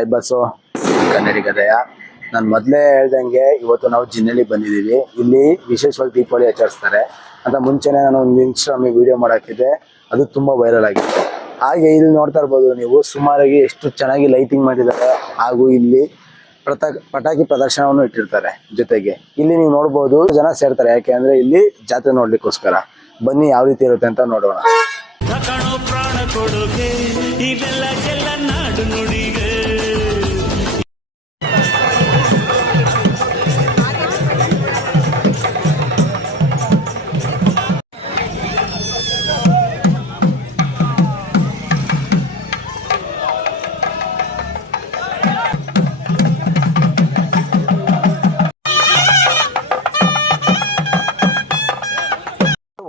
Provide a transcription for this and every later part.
ಐಬಸ್ಸು ಕನ್ನಡಿಗದಯ. ನಾನು ಮೊದಲೇ ಹೇಳ್ದಂಗೆ ಇವತ್ತು ನಾವು ಜಿನ್ನೆಲ್ಲಿ ಬಂದಿದ್ದೀವಿ. ಇಲ್ಲಿ ವಿಶೇಷವಾಗಿ ದೀಪಾವಳಿ ಆಚರಿಸ್ತಾರೆ ಅಂತ ಮುಂಚೆನೇ ನಾನು ಒಂದು ಇನ್ಸ್ಟಾಗ್ರಾಮಿಗೆ ವಿಡಿಯೋ ಮಾಡಾಕಿದ್ದೆ, ಅದು ತುಂಬ ವೈರಲ್ ಆಗಿತ್ತು. ಹಾಗೆ ಇಲ್ಲಿ ನೋಡ್ತಾ ಇರ್ಬೋದು ನೀವು, ಸುಮಾರಾಗಿ ಎಷ್ಟು ಚೆನ್ನಾಗಿ ಲೈಟಿಂಗ್ ಮಾಡಿದ್ದಾರೆ. ಹಾಗೂ ಇಲ್ಲಿ ಪಟಾಕಿ ಪ್ರದರ್ಶನವನ್ನು ಇಟ್ಟಿರ್ತಾರೆ. ಜೊತೆಗೆ ಇಲ್ಲಿ ನೀವು ನೋಡ್ಬೋದು ಜನ ಸೇರ್ತಾರೆ, ಯಾಕೆ ಅಂದ್ರೆ ಇಲ್ಲಿ ಜಾತ್ರೆ ನೋಡ್ಲಿಕ್ಕೋಸ್ಕರ. ಬನ್ನಿ ಯಾವ ರೀತಿ ಇರುತ್ತೆ ಅಂತ ನೋಡೋಣ.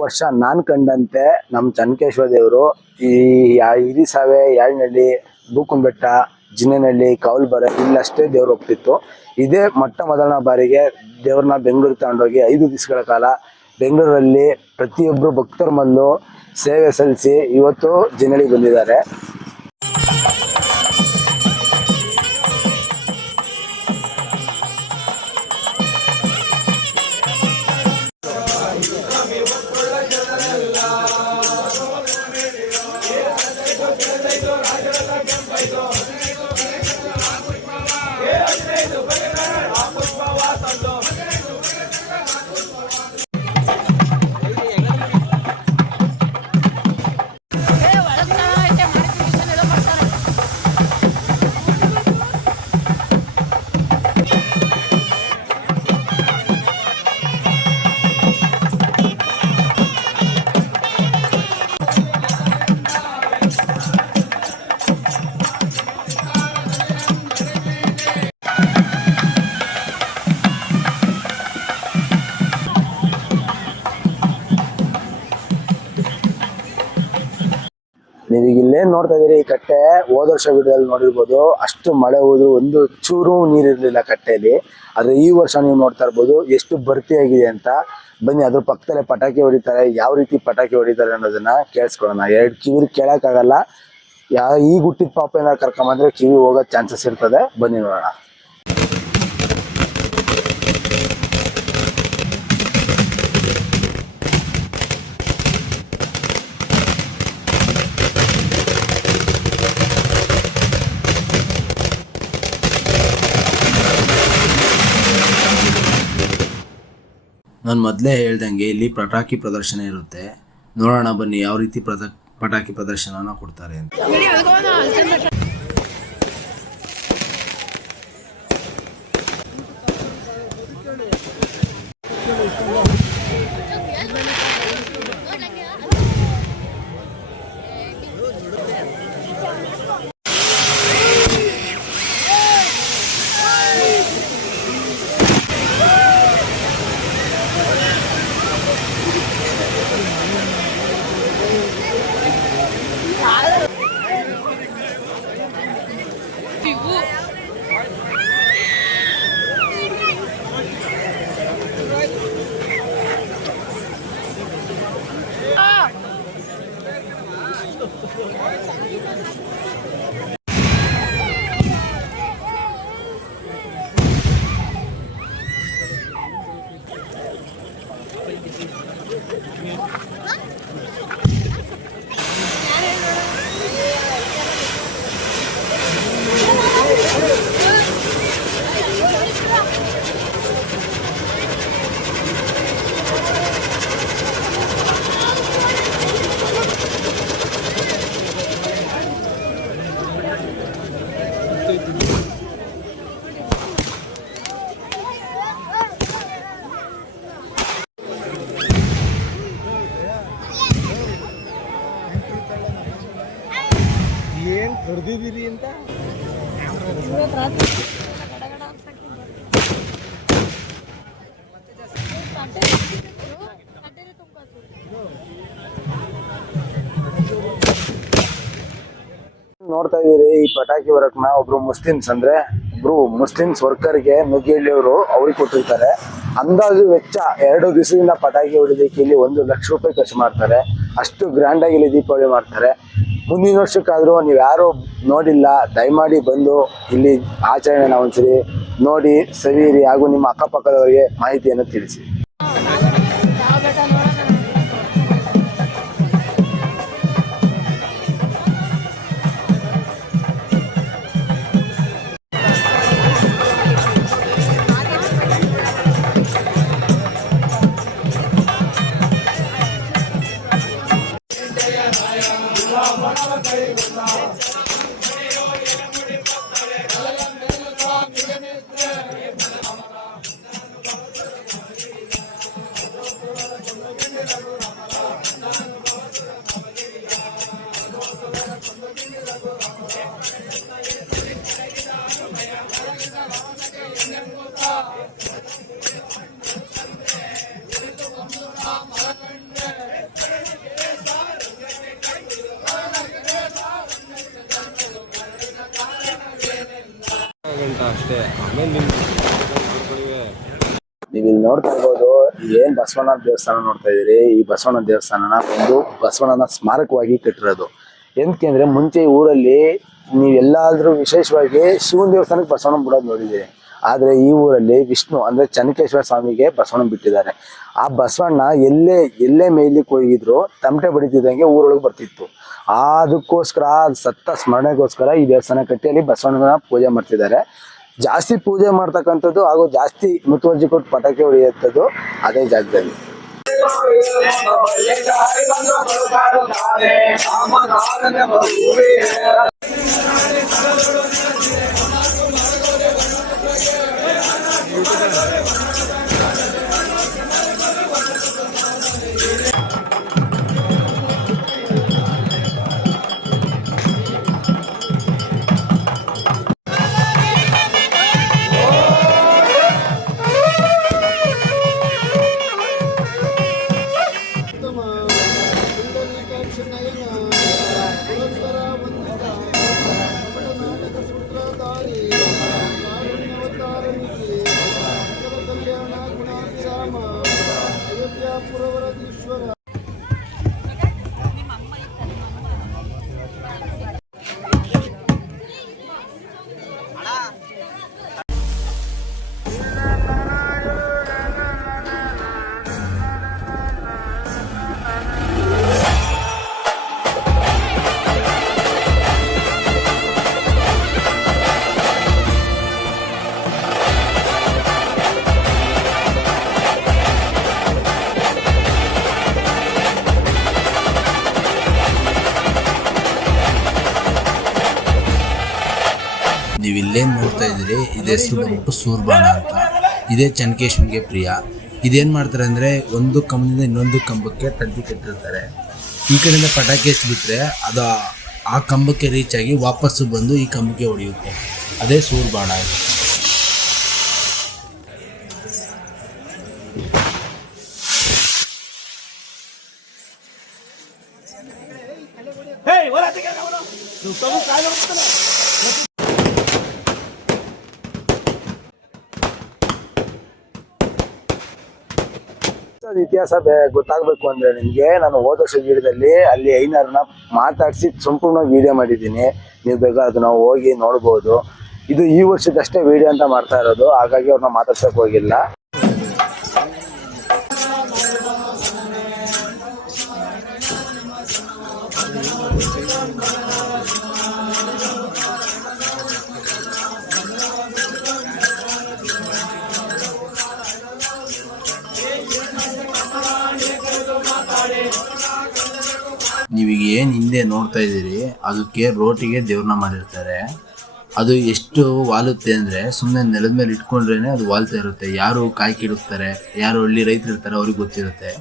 ವರ್ಷ ನಾನು ಕಂಡಂತೆ ನಮ್ಮ ಚನ್ನಕೇಶ್ವರ ದೇವರು ಈ ಹಿರಿಸಾವೆ, ಯಾಳ್ನಳ್ಳಿ, ಬೂಕುಂಬೆಟ್ಟ, ಜಿನ್ನೆನಹಳ್ಳಿ, ಕಾವಲ್ಬಾರೆ ಇಲ್ಲಷ್ಟೇ ದೇವ್ರು ಹೋಗ್ತಿತ್ತು. ಇದೇ ಮೊದಲನೇ ಬಾರಿಗೆ ದೇವ್ರನ್ನ ಬೆಂಗಳೂರು ತಗೊಂಡೋಗಿ 5 ದಿವಸಗಳ ಕಾಲ ಬೆಂಗಳೂರಲ್ಲಿ ಪ್ರತಿಯೊಬ್ಬರು ಭಕ್ತರ ಮಲ್ಲು ಸೇವೆ ಸಲ್ಲಿಸಿ ಇವತ್ತು ಜಿನ್ನೆಳ್ಳಿಗೆ ಬಂದಿದ್ದಾರೆ. ನೀವೀಗ ಇಲ್ಲೇನು ನೋಡ್ತಾ ಇದೀರಿ, ಈ ಕಟ್ಟೆ ಹೋದ ವರ್ಷ ವಿಡಿಯೋದಲ್ಲಿ ನೋಡಿರ್ಬೋದು. ಅಷ್ಟು ಮಳೆ ಹೋದ್ರು ಒಂದು ಚೂರು ನೀರಿರಲಿಲ್ಲ ಕಟ್ಟೆಯಲ್ಲಿ. ಆದರೆ ಈ ವರ್ಷ ನೀವು ನೋಡ್ತಾ ಇರ್ಬೋದು ಎಷ್ಟು ಭರ್ತಿಯಾಗಿದೆ ಅಂತ. ಬನ್ನಿ ಅದ್ರ ಪಕ್ಕದಲ್ಲೇ ಪಟಾಕಿ ಹೊಡಿತಾರೆ. ಯಾವ ರೀತಿ ಪಟಾಕಿ ಹೊಡಿತಾರೆ ಅನ್ನೋದನ್ನ ಕೇಳಿಸ್ಕೊಳ್ಳೋಣ. 2 ಕಿವಿ ಕೇಳೋಕ್ಕಾಗಲ್ಲ. ಈಗ ಹುಟ್ಟಿದ ಪಾಪ ಏನಾದ್ರು ಕರ್ಕೊಂಬಂದ್ರೆ ಕಿವಿ ಹೋಗೋ ಚಾನ್ಸಸ್ ಇರ್ತದೆ. ಬನ್ನಿ ನೋಡೋಣ. ನಾನು ಮೊದಲೇ ಹೇಳ್ದಂಗೆ ಇಲ್ಲಿ ಪಟಾಕಿ ಪ್ರದರ್ಶನ ಇರುತ್ತೆ. ನೋಡೋಣ ಬನ್ನಿ ಯಾವ ರೀತಿ ಪಟಾಕಿ ಪ್ರದರ್ಶನನ ಕೊಡ್ತಾರೆ ಅಂತ. ಏನು ಕರೆದಿದ್ದೀರಿ ಅಂತ ನೋಡ್ತಾ ಇದೀರಿ ಈ ಪಟಾಕಿ ವರ್ಕ್ನ ಒಬ್ರು ಮುಸ್ಲಿಮ್ಸ್ ಅಂದ್ರೆ ಮುಸ್ಲಿಮ್ಸ್ ವರ್ಕರ್ಗೆ ನುಗ್ಗಿಹಳ್ಳಿಯವರು ಅವ್ರಿಗೆ ಕೊಟ್ಟಿರ್ತಾರೆ. ಅಂದಾಜು ವೆಚ್ಚ 2 ದಿವಸದಿಂದ ಪಟಾಕಿ ಹೊಡಿಲಿಕ್ಕೆ ಇಲ್ಲಿ 1 ಲಕ್ಷ ರೂಪಾಯಿ ಖರ್ಚು ಮಾಡ್ತಾರೆ. ಅಷ್ಟು ಗ್ರ್ಯಾಂಡ್ ಆಗಿ ಇಲ್ಲಿ ದೀಪಾವಳಿ ಮಾಡ್ತಾರೆ. ಮುಂದಿನ ವರ್ಷಕ್ಕಾದರೂ ನೀವು ಯಾರು ನೋಡಿಲ್ಲ ದಯಮಾಡಿ ಬಂದು ಇಲ್ಲಿ ಆಚರಣೆನ ಒಂದ್ಸರಿ ನೋಡಿ ಸವಿಯಿರಿ ಹಾಗೂ ನಿಮ್ಮ ಅಕ್ಕಪಕ್ಕದವರಿಗೆ ಮಾಹಿತಿಯನ್ನು ತಿಳಿಸಿ. ಅಷ್ಟೇ ಆಮೇಲೆ ನೀವು ಇಲ್ಲಿ ನೋಡ್ತಾ ಇರ್ಬೋದು ಏನ್ ಬಸವಣ್ಣ ದೇವಸ್ಥಾನ ನೋಡ್ತಾ ಇದೀರಿ. ಈ ಬಸವಣ್ಣ ದೇವಸ್ಥಾನನ ಒಂದು ಬಸವಣ್ಣನ ಸ್ಮಾರಕವಾಗಿ ಕಟ್ಟಿರೋದು. ಎಂತಂದ್ರೆ ಮುಂಚೆ ಈ ಊರಲ್ಲಿ ನೀವೆಲ್ಲಾದ್ರೂ ವಿಶೇಷವಾಗಿ ಶಿವನ ದೇವಸ್ಥಾನಕ್ಕೆ ಬಸವಣ್ಣ ಬಿಡೋದು ನೋಡಿದ್ದೀರಿ. ಆದ್ರೆ ಈ ಊರಲ್ಲಿ ವಿಷ್ಣು ಅಂದ್ರೆ ಚನ್ನಕೇಶ್ವರ ಸ್ವಾಮಿಗೆ ಬಸವಣ್ಣ ಬಿಟ್ಟಿದ್ದಾರೆ. ಆ ಬಸವಣ್ಣ ಎಲ್ಲೇ ಮೇಯ್ಲಿಕ್ಕೆ ಹೋಗಿದ್ರು ತಮಟೆ ಬಡಿತಿದ್ದಂಗೆ ಊರೊಳಗೆ ಬರ್ತಿತ್ತು. ಅದಕ್ಕೋಸ್ಕರ ಸತ್ತ ಸ್ಮರಣೆಗೋಸ್ಕರ ಈ ದೇವಸ್ಥಾನ ಕಟ್ಟಿ ಅಲ್ಲಿ ಬಸವಣ್ಣನ ಪೂಜೆ ಮಾಡ್ತಿದ್ದಾರೆ. ಜಾಸ್ತಿ ಪೂಜೆ ಮಾಡ್ತಕ್ಕಂಥದ್ದು ಹಾಗೂ ಜಾಸ್ತಿ ಮುತುವರ್ಜಿ ಕೊಟ್ಟು ಪಟಾಕಿ ಹೊಡೆಯುವಂಥದ್ದು ಅದೇ ಜಾಗದಲ್ಲಿ. ನೀವು ಇಲ್ಲೇನು ನೋಡ್ತಾ ಇದ್ದೀರಿ, ಇದು ಹೆಸರು ಬಂದ್ಬಿಟ್ಟು ಸೂರ್ಬಾಣ ಅಂತ. ಇದೇ ಚನ್ನಕೇಶವನಿಗೆ ಪ್ರಿಯ. ಇದೇನು ಮಾಡ್ತಾರೆ ಅಂದರೆ ಒಂದು ಕಂಬದಿಂದ ಇನ್ನೊಂದು ಕಂಬಕ್ಕೆ ತಂತಿ ಕಟ್ಟಿರ್ತಾರೆ. ಈ ಕಡೆಯಿಂದ ಪಟಾಕಿ ಹಚ್ಚಿಬಿಟ್ರೆ ಅದು ಆ ಕಂಬಕ್ಕೆ ರೀಚ್ ಆಗಿ ವಾಪಸ್ಸು ಬಂದು ಈ ಕಂಬಕ್ಕೆ ಹೊಡೆಯುತ್ತೆ. ಅದೇ ಸೂರ್ಬಾಣ ಇದು. ಇತಿಹಾಸ ಗೊತ್ತಾಗಬೇಕು ಅಂದ್ರೆ ನಿಮಗೆ ನಾನು ಹೋದ ವರ್ಷ ವಿಡಿಯೋದಲ್ಲಿ ಅಲ್ಲಿ ಐನರ್ನ ಮಾತಾಡಿಸಿ ಸಂಪೂರ್ಣ ವಿಡಿಯೋ ಮಾಡಿದ್ದೀನಿ. ನೀವು ಬೇಕಾದ್ರೆ ಅದನ್ನ ಹೋಗಿ ನೋಡ್ಬೋದು. ಇದು ಈ ವರ್ಷದಷ್ಟೇ ವಿಡಿಯೋ ಅಂತ ಮಾಡ್ತಾ ಇರೋದು, ಹಾಗಾಗಿ ಅವ್ರನ್ನ ಮಾತಾಡ್ಸಕ್ ಹೋಗಿಲ್ಲ. ನೀವೀಗ ಏನು ಹಿಂದೆ ನೋಡ್ತಾ ಇದ್ದೀರಿ ಅದಕ್ಕೆ ರೋಟಿಗೆ ದೇವ್ರನ್ನ ಮಾಡಿರ್ತಾರೆ. ಅದು ಎಷ್ಟು ವಾಲುತ್ತೆ ಅಂದರೆ ಸುಮ್ಮನೆ ನೆಲದ ಮೇಲೆ ಇಟ್ಕೊಂಡ್ರೇ ಅದು ವಾಲ್ತಾ ಇರುತ್ತೆ. ಯಾರು ಕಾಯಿ ಕಿಡುತ್ತಾರೆ, ಯಾರು ಹಳ್ಳಿ ರೈತರು ಇರ್ತಾರೆ ಅವ್ರಿಗೆ ಗೊತ್ತಿರುತ್ತೆ.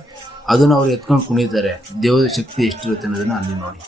ಅದನ್ನು ಅವ್ರು ಎತ್ಕೊಂಡು ಕುಣಿತಾರೆ. ದೇವರ ಶಕ್ತಿ ಎಷ್ಟಿರುತ್ತೆ ಅನ್ನೋದನ್ನು ಅಲ್ಲಿ ನೋಡಿ.